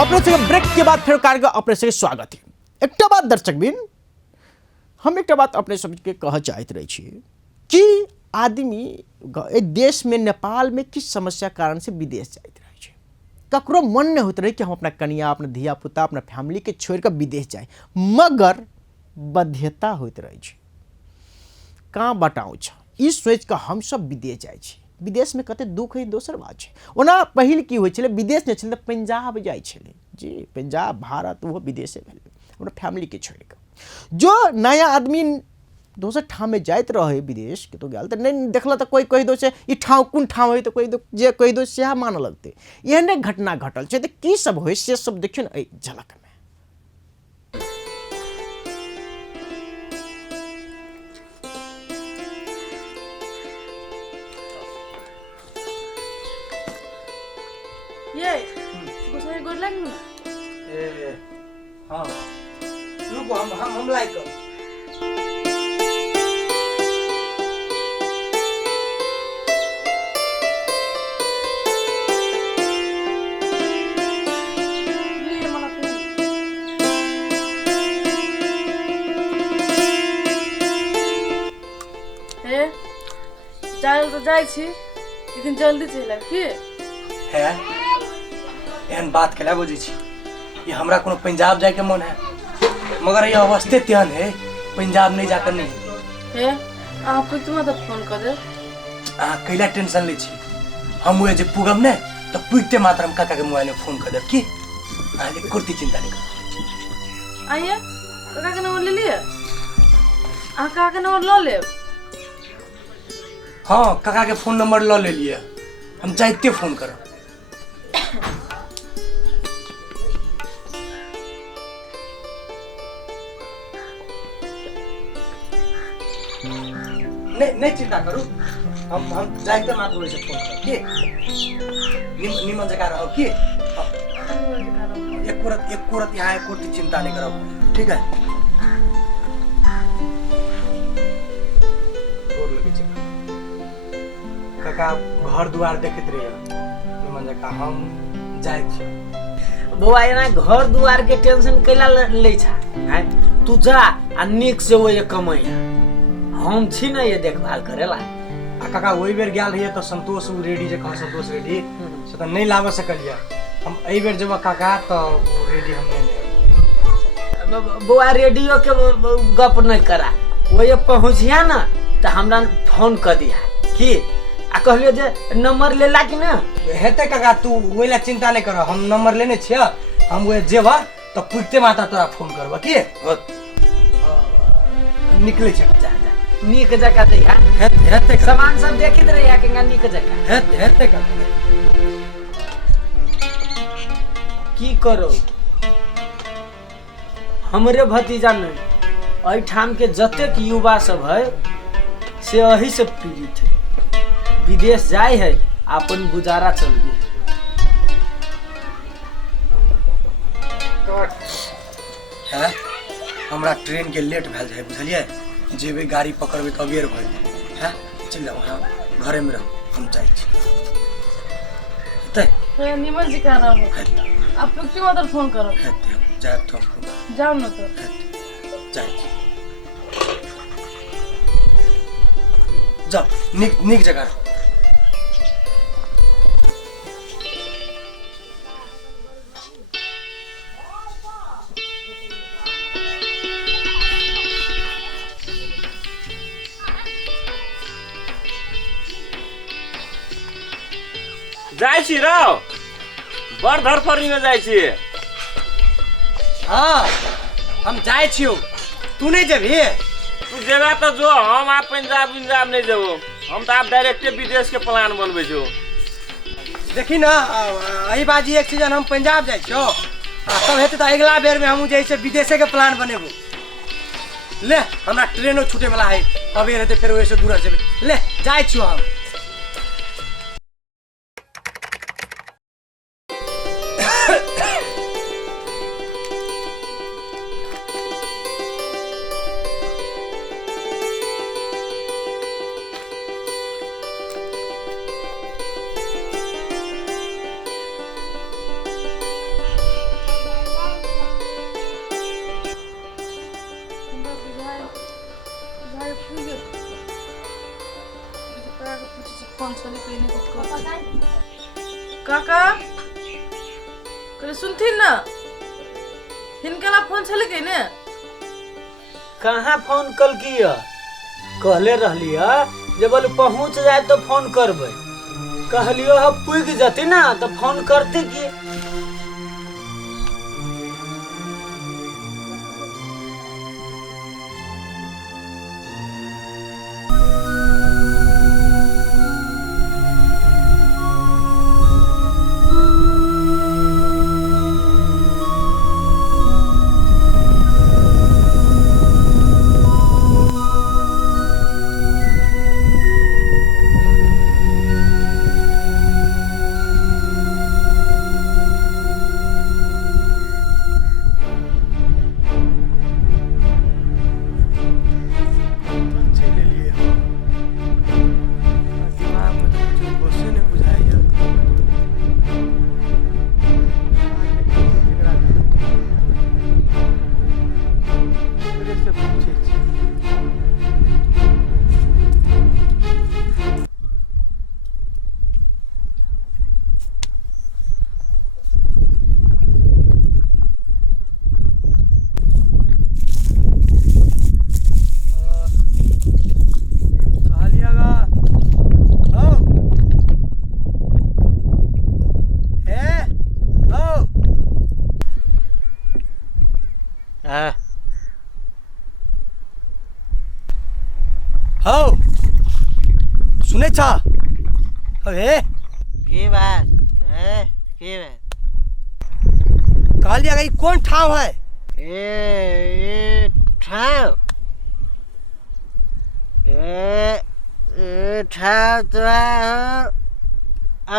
अपने से ब्रेक के बाद फिर कार्यक्रम अपने से स्वागत है। एक बात दर्शक बिन हम एक बात अपने समझ के कह चाहते रहे कि आदमी देश में नेपाल में किस समस्या कारण से विदेश जाते रहे ककरो मन नहीं होते रहे कि हम अपना कनिया अपना धिया पुता अपना फैमिली के छोड़ कर विदेश जाए, मगर बाध्यता होते रहे कहाँ बताऊँ इस सोच का हम सब विदेश जाए। विदेश में कते दुख है दोसर बात है। ओना पहिल की होय छले विदेश नहीं छले पंजाब जाए छले जी, पंजाब भारत वो विदेशे भेले अपना फैमिली के छोड़ कर। जो नया आदमी दोसर ठाव में जाइत रहे विदेश के तो गल तो नहीं देखल तो कोई कह दो से ई ठाव कौन ठाव है तो कोई दो जे कह दो से मान लगते एहने घटना घटल है। तो की सब हो से सब देखियो न झलक में। ये गोसाई गोर लग ना ए हां रुको हम लाइक कर ये मला ए चल तो जाई छी लेकिन जल्दी चल की है एहन बात केला बुझी छी ये हमरा कोनो पंजाब जाए के मन है, मगर ये अवस्थे त्यान है पंजाब नहीं जाकर नहीं है। आप तुम तो फोन कर दे आ कैला टेंशन ले छी हम हुए जे पुगम ने तो पुगते मात्र हम काका के मोबाइल में फोन कर दे की आले कुर्ती चिंता नहीं कर। आइए काका के नंबर ले लिए आ काका के नंबर लो ले। हां काका के फोन नंबर लो ले लिए हम चाहते फोन करो। नहीं चिंता करू हम जाइते मात्र वैसे फोन कर के निमन जगह रहो की एक कुरत यहाँ एक कुर्ती चिंता नहीं करो ठीक है। काका घर द्वार देखते रहिए निमन जगह हम जाए छी। बौआ एना घर दुआर के टेंशन कैला ले छा हैं तू जा आ निक से वो ये कमाई हम छी ना ये देखभाल करेला। आ काका वही बेर गेल रहिए तो संतोष रेडी जे कह संतोष रेडी से तो नहीं लाव सकलिए हम एई बेर जब काका तो रेडी हम नहीं बौआ रेडियो के गप नहीं करा वो ये पहुंचिया ना तो हमरा फोन कर दिया की आ कहलियो जे नंबर लेला कि ना हेते काका तू ओइला चिंता नहीं करो हम नंबर लेने छिया हम वो जेबा तो पुगते माता तोरा फोन करबा की निकले छ जा जा नीक जगह दैया हेते सामान सब देखित रहिया केगा नीक जगह हेते काका की करो हमरे भतीजा नहीं अई ठाम के जतेक युवा सब है से अही से पीड़ित है विदेश जाए है अपन गुजारा चलबी है। हमरा ट्रेन के लेट भेल जाए बुझलिए जेबे गाड़ी पकड़बे कबेर भइल है चल जाओ हां घरे में रहो हम जाई छी तो निमन जी का रहो आप लोग क्यों मत फोन करो हेते जाए तो जाओ ना तो जाए जाओ निक जगह रहो। जाए छी रौ बड़ धरफरी में जाए छी। हाँ हम जाए छियो तू नहीं जेबी तू जेबा तो जो हम आप पंजाब नहीं जेबो हम तो आप डायरेक्ट विदेश के प्लान बनबे छो। देखी ना अही बाजी एक सीजन हम पंजाब जाए छियो तब हेते तो अगला बेर में हम जैसे विदेशे के प्लान बनेबो। ले हमरा ट्रेनो छूटे वाला है अबे रहते फिर वैसे दूर जेबे ले जाए छियो हम। फोन चले कहीं काका करे सुनथिन ना हिनका फोन चले कहीं ने कहाँ फोन कल किया कहले रहली जब बोले पहुँच जाए तो फोन करबे कहलियो पुग जती ना तो फोन करते की हो सुने छा अबे की बात है की बात कहलिया गई कौन ठाव है ये ठाव ये ठाव तो है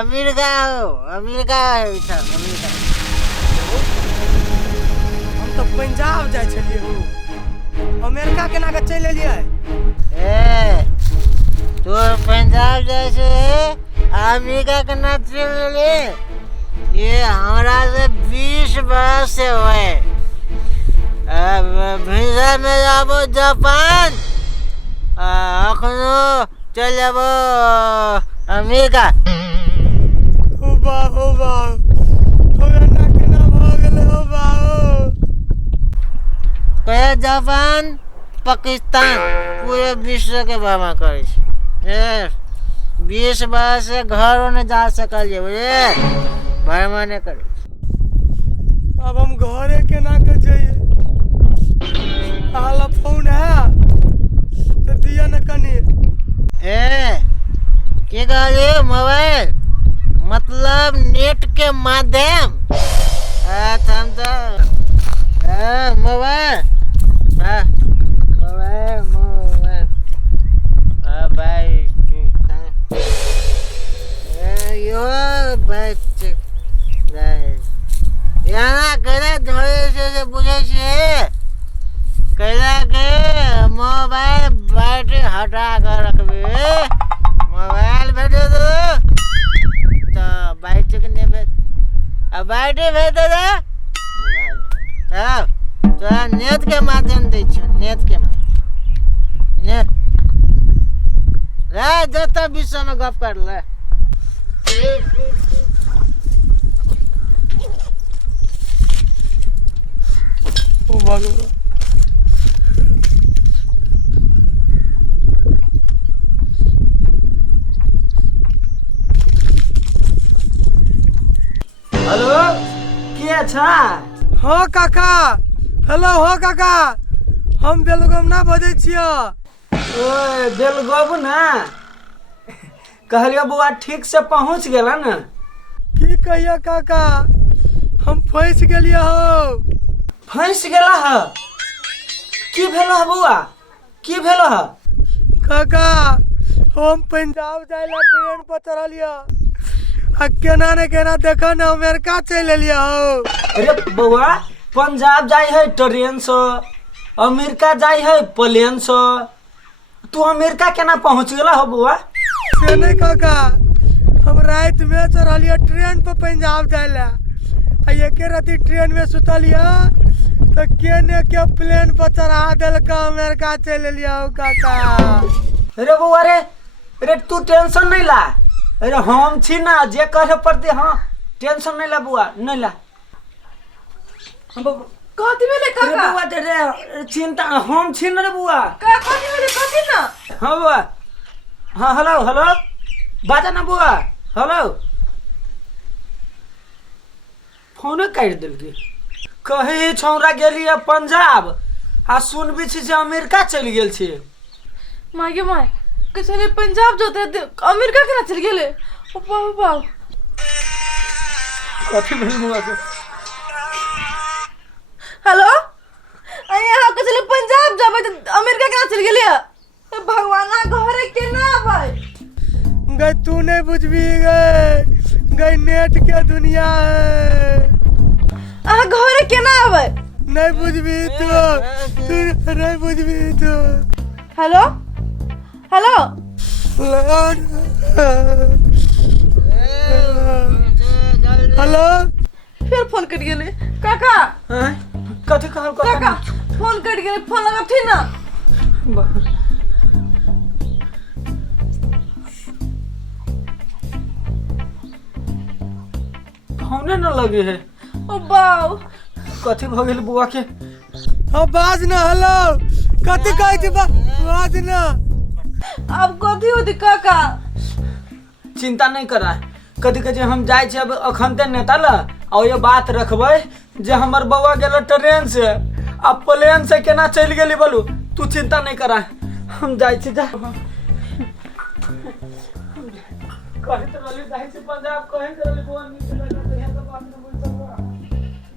अमेरिका हो अमेरिका है अमेरिका हम तो पंजाब जाए छलिए हो अमेरिका केना के चल एलिए ए तू पंजाब जैसे अमेरिका के ना चल ये हमारा से 20 बरस से हुए वीजा में जाबो जापान अखनो चल जाबो अमेरिका हो बा ना केना भ गेले हो बा कहे जापान पाकिस्तान पूरे विश्व के भ्रमण करे छे 20 बरस से घरों ने जा सकल je बुझे भ्रमण करे अब हम घरे केना के जाइए आला फोन है तो दिया न कनी के कहले मोबाइल मतलब नेट के माध्यम हम तो मोबाइल मोबाइल भाई यो भाई यहाँ करे धोए से बुझे छे कैला के मोबाइल बैटरी हटा कर रखबे मोबाइल भेज दो तो बैटरी नहीं भेज अब बैटरी भेज दो तो नेट के माध्यम दे छो नेट के माध्यम नेट रे जता विषय में गप कर ले ओ भगवान हेलो के छा हाँ काका हेलो हाँ काका हम बेलगम ना बजे छियो ओए बेलगोब ना कहलियो बुआ ठीक से पहुंच गेला ना की कहिया काका हम फंस गेलिए हो फंस गेला ह की भेलो ह बुआ की भेलो ह काका हम पंजाब जाइला ट्रेन पर चढ़लिया आ केना ने केना देखो ना अमेरिका चल एलिया हो अरे बुआ पंजाब जाई है ट्रेन से अमेरिका जाई है प्लेन से तू अमेरिका केना पहुंच गेला हो बुआ से नहीं काका हम रात में चढ़लिया ट्रेन पर पंजाब जाइला आ एके राती ट्रेन में सुतलिया तो केने के प्लेन पर चढ़ा देलका अमेरिका चल एलिया हो काका अरे बुआ रे अरे तू टेंशन नहीं ला। अरे हम छी ना जे करे पड़ते। हाँ टेंशन नहीं ला बुआ, नहीं ला। कथी भेलै अरे काका? बुआ रे चिंता हम छी ना रे बुआ। का कथी भेलै कथी ना? हाँ बुआ। हाँ हेलो हेलो बाजा ना बुआ। हेलो फोन काट दिलकै। कही छौरा गेली है पंजाब आ सुनबी छी जे अमेरिका चलि गेल छी। मागे माय कसले पंजाब जोते अमेरिका केना चल गेले? ओ बाबा कथी भेल बुआ के? हेलो अरे हाँ कसले पंजाब जाबे त अमेरिका केना चल गेले? भगवाना घरे केना आबै? गई तू नहीं बुझबी गई नेट के दुनिया है। अहाँ घरे केना आबै? नहीं बुझबी तू नहीं बुझबी तू। हेलो हेलो हेलो फिर फोन कट गेले काका। हैं? कथी कहल काका फोन कट गेले, फोन लगाबथि ना। फोने न लगे है। ओ बाऊ कथी भ गेल बुआ के? हाँ बाज ना। हेलो कथी कहै छी बाज ना। अब कथी होती काका? चिंता नहीं करा। कथी कहे हम जाए छे अब अखनते नेता ला और ये बात रखबै जे हमर बउआ गेल ट्रेन से अब प्लेन से केना चल गेली बोलू। तू चिंता नहीं करा, हम जाए छे। जा कहे तो रली जाए छे पंजाब, कहे तो रली बुआ नीचे लगा तो यहाँ तो बात न बोल सकबा।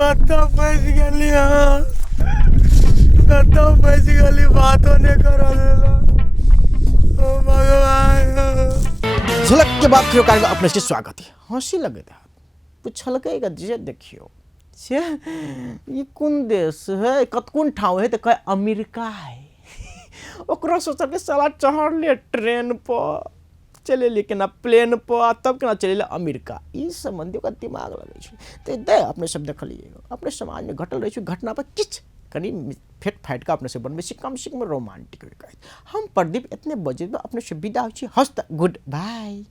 कत्तो फंस गेली। हाँ कत्तो फंस गेली, बातो नहीं कर देला। ओ भगवान। झलक के बाद फिर कार्यक्रम अपने से स्वागत है। हंसी लगे था पूछल जे देखियो से ये कौन देश है, कौन ठाव है? तो कहे अमेरिका है। ओकरा सोचल के साला चढ़ ले ट्रेन पर चले लेकिन प्लेन पर तब केना चले अमेरिका। ई संबंधी का दिमाग लगे तो दे अपने सब देख लीजिए अपने समाज में घटल रही घटना पर किछ कनी फेट फाइट का अपने से बनबे कम से कम रोमांटिक। हम प्रदीप इतने बजे अपने से विदा हो। हस्त गुड बाय।